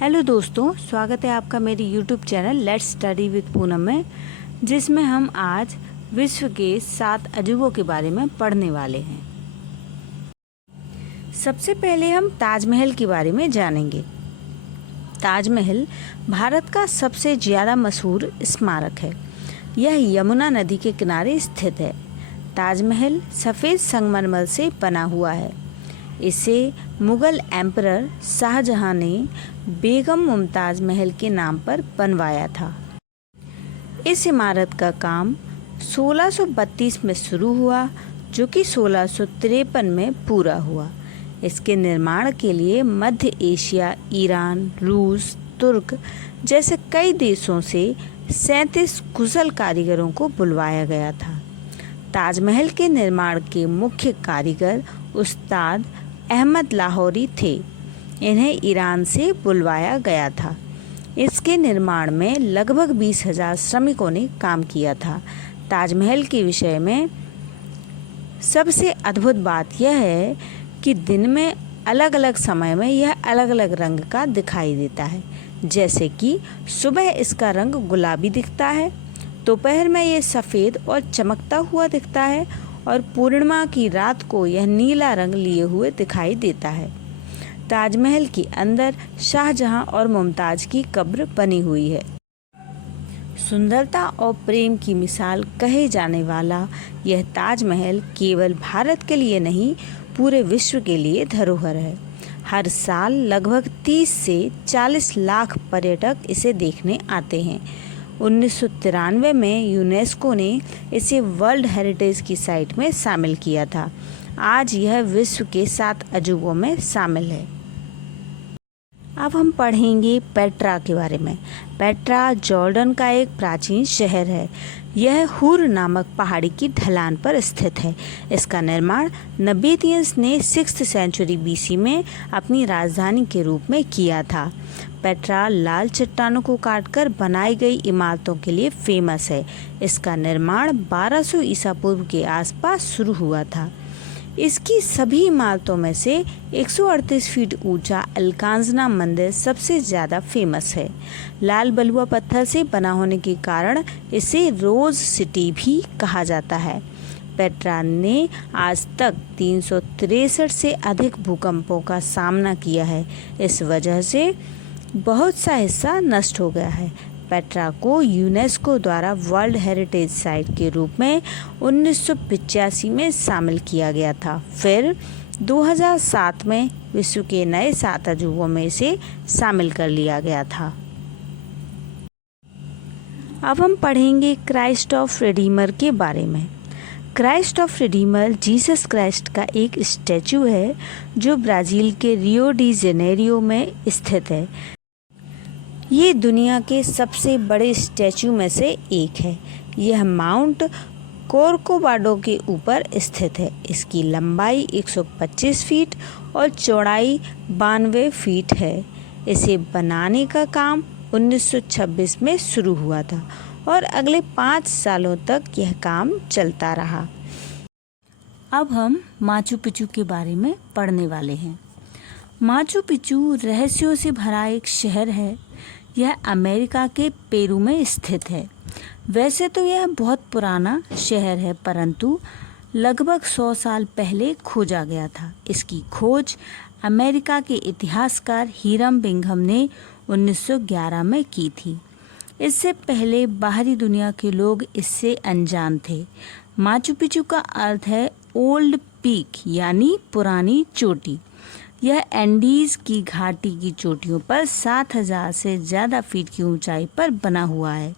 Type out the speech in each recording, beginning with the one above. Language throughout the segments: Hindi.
हेलो दोस्तों, स्वागत है आपका मेरी YouTube channel let's study with Poonam में, जिसमें हम आज विश्व के 7 अजूबों के बारे में पढ़ने वाले हैं। सबसे पहले हम ताजमहल के बारे में जानेंगे। ताजमहल भारत का सबसे ज़्यादा मशहूर स्मारक है। यह यमुना नदी के किनारे स्थित है। ताजमहल सफ़ेद संगमरमर से बना हुआ है। इसे मुग़ल एम्परर शाहजहां ने बेगम मुमताज़ महल के नाम पर बनवाया था। इस इमारत का काम 1632 में शुरू हुआ, जो कि 1653 में पूरा हुआ। इसके निर्माण के लिए मध्य एशिया, ईरान, रूस, तुर्क जैसे कई देशों से 37 कुशल कारीगरों को बुलवाया गया था। ताजमहल के निर्माण के मुख्य कारीगर उस्ताद अहमद लाहौरी थे। इन्हें ईरान से बुलवाया गया था। इसके निर्माण में लगभग 20,000 श्रमिकों ने काम किया था। ताजमहल के विषय में सबसे अद्भुत बात यह है कि दिन में अलग अलग समय में यह अलग अलग रंग का दिखाई देता है। जैसे कि सुबह इसका रंग गुलाबी दिखता है, दोपहर में ये सफ़ेद और चमकता हुआ दिखता है और पूर्णिमा की रात को यह नीला रंग लिए हुए दिखाई देता है। ताजमहल के अंदर शाहजहां और मुमताज़ की कब्र बनी हुई है। सुंदरता और प्रेम की मिसाल कहे जाने वाला यह ताजमहल केवल भारत के लिए नहीं, पूरे विश्व के लिए धरोहर है। हर साल लगभग 30 से 40 लाख पर्यटक इसे देखने आते हैं। 1993 में यूनेस्को ने इसे वर्ल्ड हेरिटेज की साइट में शामिल किया था। आज यह विश्व के 7 अजूबों में शामिल है। अब हम पढ़ेंगे पेट्रा के बारे में। पेट्रा जॉर्डन का एक प्राचीन शहर है। यह हुर नामक पहाड़ी की ढलान पर स्थित है। इसका निर्माण नबेतियंस ने 6th सेंचुरी BC में अपनी राजधानी के रूप में किया था। पेट्रा लाल चट्टानों को काटकर बनाई गई इमारतों के लिए फेमस है। इसका निर्माण 1200 ईसा पूर्व के आसपास शुरू हुआ था। इसकी सभी इमारतों में से 138 फीट ऊंचा अलकांजना मंदिर सबसे ज़्यादा फेमस है। लाल बलुआ पत्थर से बना होने के कारण इसे रोज़ सिटी भी कहा जाता है। पेट्रा ने आज तक 363 से अधिक भूकंपों का सामना किया है। इस वजह से बहुत सा हिस्सा नष्ट हो गया है। पेट्रा को यूनेस्को द्वारा वर्ल्ड हेरिटेज साइट के रूप में 1985 में शामिल किया गया था। फिर 2007 में विश्व के नए 7 अजूबों में इसे शामिल कर लिया गया था। अब हम पढ़ेंगे क्राइस्ट ऑफ रिडीमर के बारे में। Christ of Redeemer Jesus Christ का एक स्टैचू है जो ब्राज़ील के रियो डी जेनेरियो में स्थित है। ये दुनिया के सबसे बड़े स्टैचू में से एक है। यह माउंट कोर्कोवाडो के ऊपर स्थित है। इसकी लंबाई 125 फीट और चौड़ाई 92 फीट है। इसे बनाने का काम 1926 में शुरू हुआ था और अगले 5 सालों तक यह काम चलता रहा। अब हम माचू पिचू के बारे में पढ़ने वाले हैं। माचू पिचू रहस्यों से भरा एक शहर है। यह अमेरिका के पेरू में स्थित है। वैसे तो यह बहुत पुराना शहर है, परंतु लगभग 100 साल पहले खोजा गया था। इसकी खोज अमेरिका के इतिहासकार हिरम बिंघम ने 1911 में की थी। इससे पहले बाहरी दुनिया के लोग इससे अनजान थे। माचू पिचू का अर्थ है ओल्ड पीक, यानी पुरानी चोटी। यह एंडीज़ की घाटी की चोटियों पर 7,000 से ज़्यादा फीट की ऊंचाई पर बना हुआ है।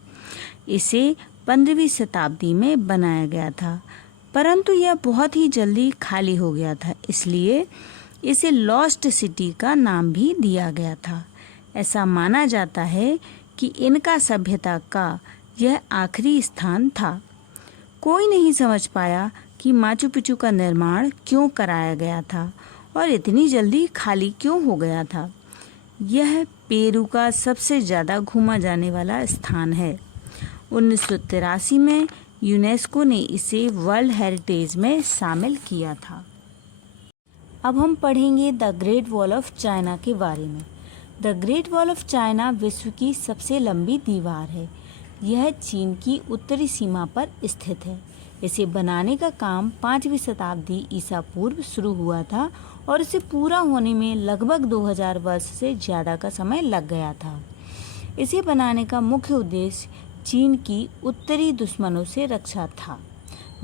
इसे 15वीं शताब्दी में बनाया गया था, परंतु यह बहुत ही जल्दी खाली हो गया था, इसलिए इसे लॉस्ट सिटी का नाम भी दिया गया था। ऐसा माना जाता है कि इनका सभ्यता का यह आखिरी स्थान था। कोई नहीं समझ पाया कि माचू पिचू का निर्माण क्यों कराया गया था और इतनी जल्दी खाली क्यों हो गया था। यह पेरू का सबसे ज़्यादा घूमा जाने वाला स्थान है। 1983 में यूनेस्को ने इसे वर्ल्ड हेरिटेज में शामिल किया था। अब हम पढ़ेंगे the great wall of China के बारे में। The great wall of China विश्व की सबसे लंबी दीवार है। यह चीन की उत्तरी सीमा पर स्थित है। इसे बनाने का काम 5वीं शताब्दी ईसा पूर्व शुरू हुआ था और इसे पूरा होने में लगभग 2000 वर्ष से ज़्यादा का समय लग गया था। इसे बनाने का मुख्य उद्देश्य चीन की उत्तरी दुश्मनों से रक्षा था।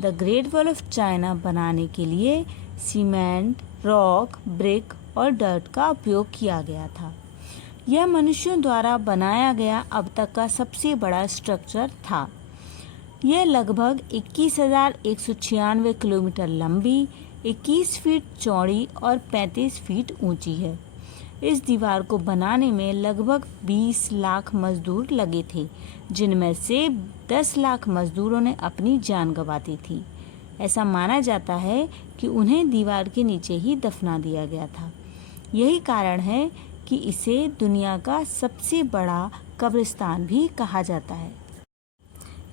The great wall of China बनाने के लिए सीमेंट, रॉक, ब्रिक और डर्ट का उपयोग किया गया था। यह मनुष्यों द्वारा बनाया गया अब तक का सबसे बड़ा स्ट्रक्चर था। यह लगभग 21,196 किलोमीटर लंबी, 21 फीट चौड़ी और 35 फीट ऊंची है। इस दीवार को बनाने में लगभग 20 लाख मजदूर लगे थे, जिनमें से 10 लाख मजदूरों ने अपनी जान गंवा दी थी। ऐसा माना जाता है कि उन्हें दीवार के नीचे ही दफना दिया गया था। यही कारण है कि इसे दुनिया का सबसे बड़ा कब्रिस्तान भी कहा जाता है।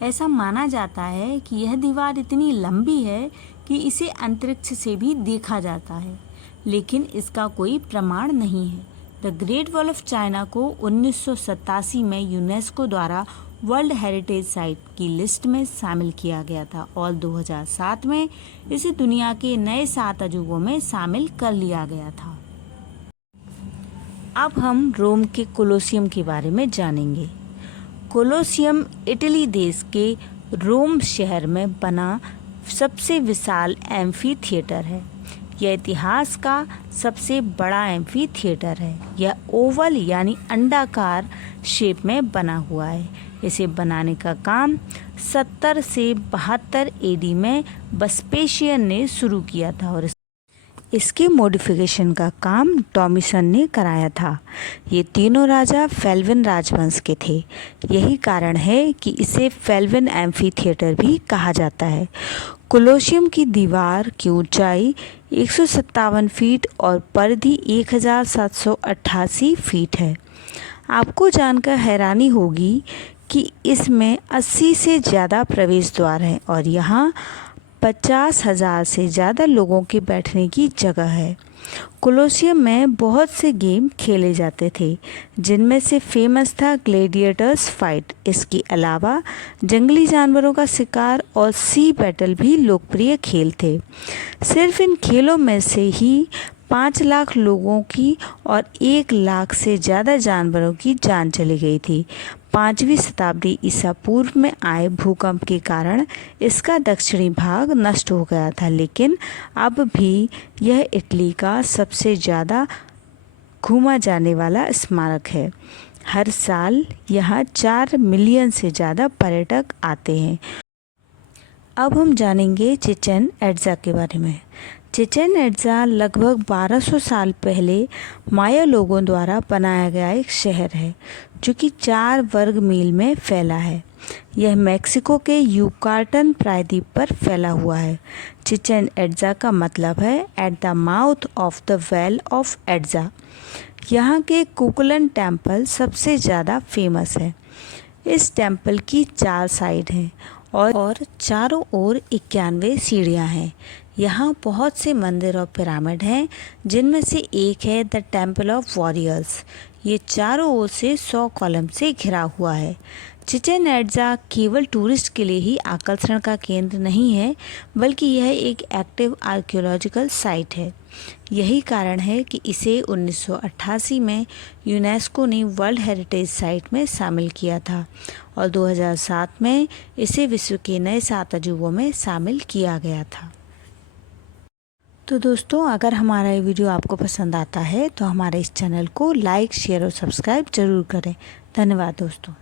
ऐसा माना जाता है कि यह दीवार इतनी लंबी है कि इसे अंतरिक्ष से भी देखा जाता है, लेकिन इसका कोई प्रमाण नहीं है। The great wall of China को 1987 में यूनेस्को द्वारा वर्ल्ड हेरिटेज साइट की लिस्ट में शामिल किया गया था और 2007 में इसे दुनिया के नए 7 अजूबों में शामिल कर लिया गया था। अब हम रोम के कोलोसियम के बारे में जानेंगे। कोलोसियम इटली देश के रोम शहर में बना सबसे विशाल एम्फी थिएटर है। यह इतिहास का सबसे बड़ा एम्फी थिएटर है। यह ओवल यानी अंडाकार शेप में बना हुआ है। इसे बनाने का काम 70 से 72 एडी में वेस्पेशियन ने शुरू किया था और इसके मॉडिफिकेशन का काम डोमिशन ने कराया था। ये तीनों राजा फेल्विन राजवंश के थे। यही कारण है कि इसे फेल्विन एम्फी थिएटर भी कहा जाता है। कोलोसियम की दीवार की ऊंचाई 157 फीट और परिधि 1788 फीट है। आपको जानकर हैरानी होगी कि इसमें 80 से ज़्यादा प्रवेश द्वार हैं और यहाँ 50,000 से ज़्यादा लोगों के बैठने की जगह है। कोलोसियम में बहुत से गेम खेले जाते थे, जिनमें से फेमस था ग्लैडिएटर्स फाइट। इसके अलावा जंगली जानवरों का शिकार और सी बैटल भी लोकप्रिय खेल थे। सिर्फ इन खेलों में से ही 5 लाख लोगों की और 1 लाख से ज़्यादा जानवरों की जान चली गई थी। 5वीं शताब्दी ईसा पूर्व में आए भूकंप के कारण इसका दक्षिणी भाग नष्ट हो गया था, लेकिन अब भी यह इटली का सबसे ज़्यादा घूमा जाने वाला स्मारक है। हर साल यहाँ 4 मिलियन से ज़्यादा पर्यटक आते हैं। अब हम जानेंगे चिचेन इट्ज़ा के बारे में। चिचेन इट्ज़ा लगभग 1200 साल पहले माया लोगों द्वारा बनाया गया एक शहर है, जो कि 4 वर्ग मील में फैला है। यह मेक्सिको के युकाटन प्रायद्वीप पर फैला हुआ है। चिचेन इट्ज़ा का मतलब है at the mouth of the well of Itza. यहाँ के कुकुलन टेम्पल सबसे ज़्यादा फेमस है। इस टेम्पल की 4 साइड हैं और चारों ओर 91 सीढ़ियाँ हैं। यहाँ बहुत से मंदिर और पिरामिड हैं, जिनमें से एक है द टेम्पल ऑफ वॉरियर्स। ये चारों ओर से 100 कॉलम से घिरा हुआ है। चिचेन इट्ज़ा केवल टूरिस्ट के लिए ही आकर्षण का केंद्र नहीं है, बल्कि यह एक एक्टिव आर्कियोलॉजिकल साइट है। यही कारण है कि इसे 1988 में यूनेस्को ने वर्ल्ड हेरिटेज साइट में शामिल किया था और 2007 में इसे विश्व के नए 7 अजूबों में शामिल किया गया था। तो दोस्तों, अगर हमारा ये वीडियो आपको पसंद आता है तो हमारे इस चैनल को लाइक, शेयर और सब्सक्राइब ज़रूर करें। धन्यवाद दोस्तों।